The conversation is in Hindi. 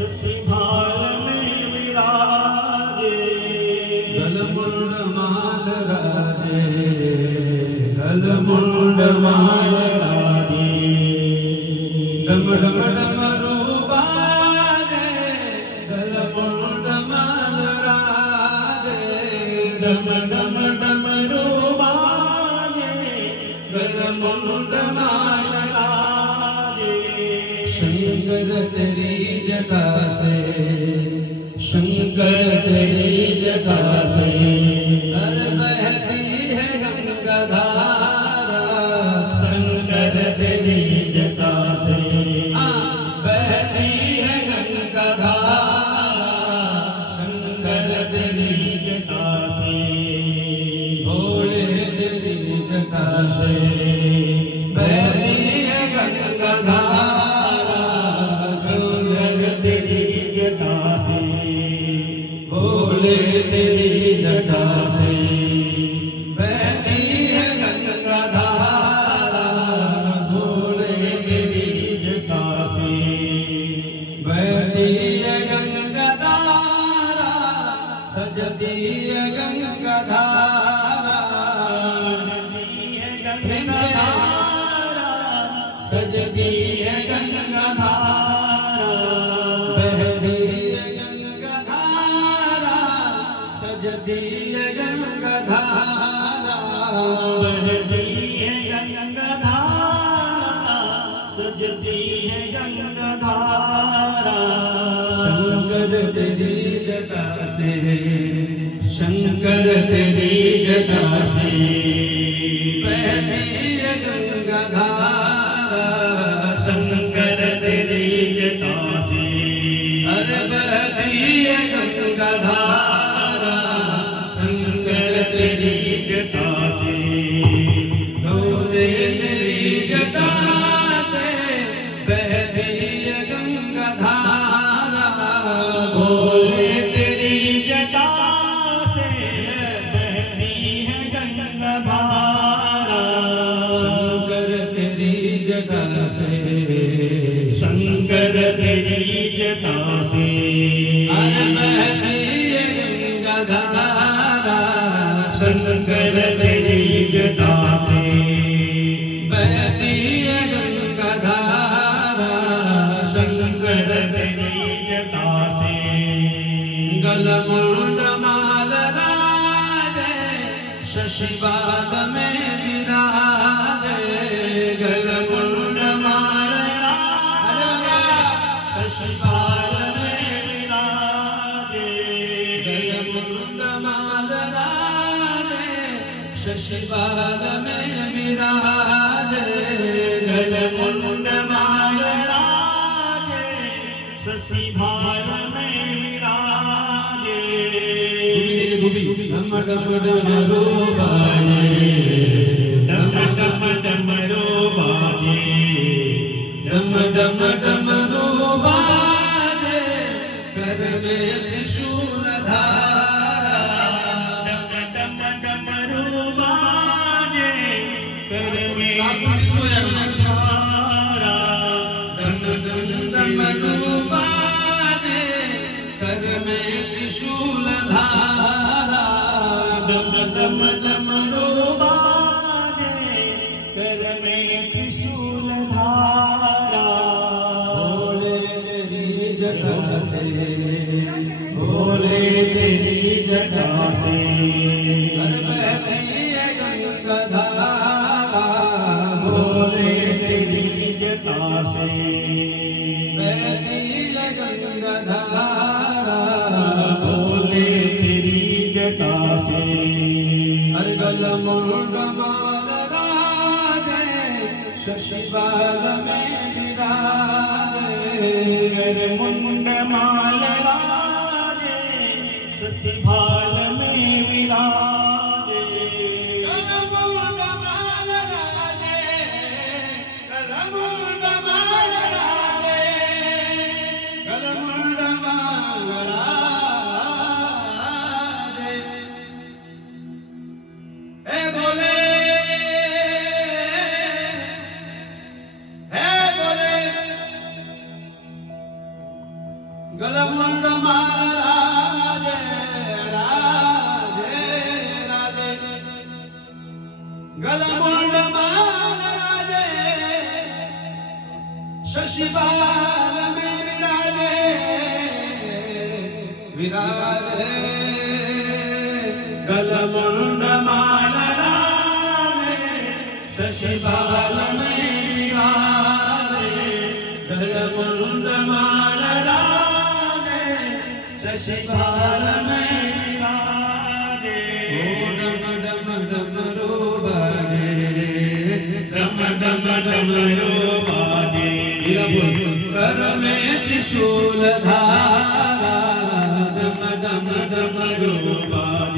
शशि भाल में विराजे, गलमुंड माल राजे, गलमुंड माल राजे, डम डम डमरू बाजे, गलमुंड माल राजे, डम डम डमरू बाजे, गलमुंड माल राजे। शंकर तेरी जटा से, शंकर तेरी जटा से हर बहती है गंगा धारा, शंकर तेरी जटा से बहती है गंगा धारा, शंकर तेरी जटा से भोले तेरी जटा से बहती है गंगा धारा, शंकर तेरी जटा से भोले तेरी जटा से बहती है गंगा धारा, भोले तेरी जटा से बहती है गंगा धारा, सजती है गंगा धारा, सजती है गंगा धारा, बहती है गंगा धारा, सजती है गंगा धारा, बहती है गंगा धारा, सजती है गंगा धारा। शंकर तेरी जटा से, शंकर तेरी जटा से बहती है गंगा धारा, शंकर तेरी जटा से अरे बहती है गंगा धारा, शंकर तेरी जटा से भोले तेरी जटा से बहती है गंगा धारा, भोले तेरी जटा से बहती है गंगा धारा। शंकर तेरी जटा से, शंकर तेरी जटा से अरे बहती है गंगा धारा, शंकर तेरी जटा से बहती है गंगा धारा, शंकर तेरी जटा से गलमुंड माल राजे, शशि बाल में विराजे, गलमुंड माल राजे, शशि बाल में विराजे, गलमुंड माल राजे, शशि बाल में विराजे, गलमुंड माल राजे, शशि भाल में विराजे। डम डम डमरू बाजे, डम डम डमरू बाजे, डम डम डमरू बाजे, कर में त्रिशूल धारा, डम डम डमरू बाजे, कर में धारा। डम डम डमरू बाजे, कर में त्रिशूल धारा, डम डम डमरू बाजे, कर में त्रिशूल धारा। भोले तेरी जटा से, भोले तेरी जटा से हर बहती है गंगा धारा, भोले तेरी जटा से बहती है गंगा धारा, भोले तेरी जटा से हर गलमुंड माल राजे, शशि बाल में विराजे, गलमुंड माल राजे, शशि भाल में विराजे। गलमुंड माल राजे, गलमुंड माल राजे, गलमुंड माल राजे, हे भोले, हे भोले, ગલમુંડ મહારાજે રાજે રાજે ગલમુંડ મહારાજે શશિબાલ મેં વિરાજે વિરાજે ગલમુંડ માલરાજે શશિબાલ મેં વિરાજે ગલમુંડ માલરાજે શશિબાલ મેં વિરાજે ડમ ડમ ડમરો બાજે ડમ ડમ ડમરો બાજે કર મેં ત્રિશૂલ ધારા ડમ ડમ ડમરો બાજે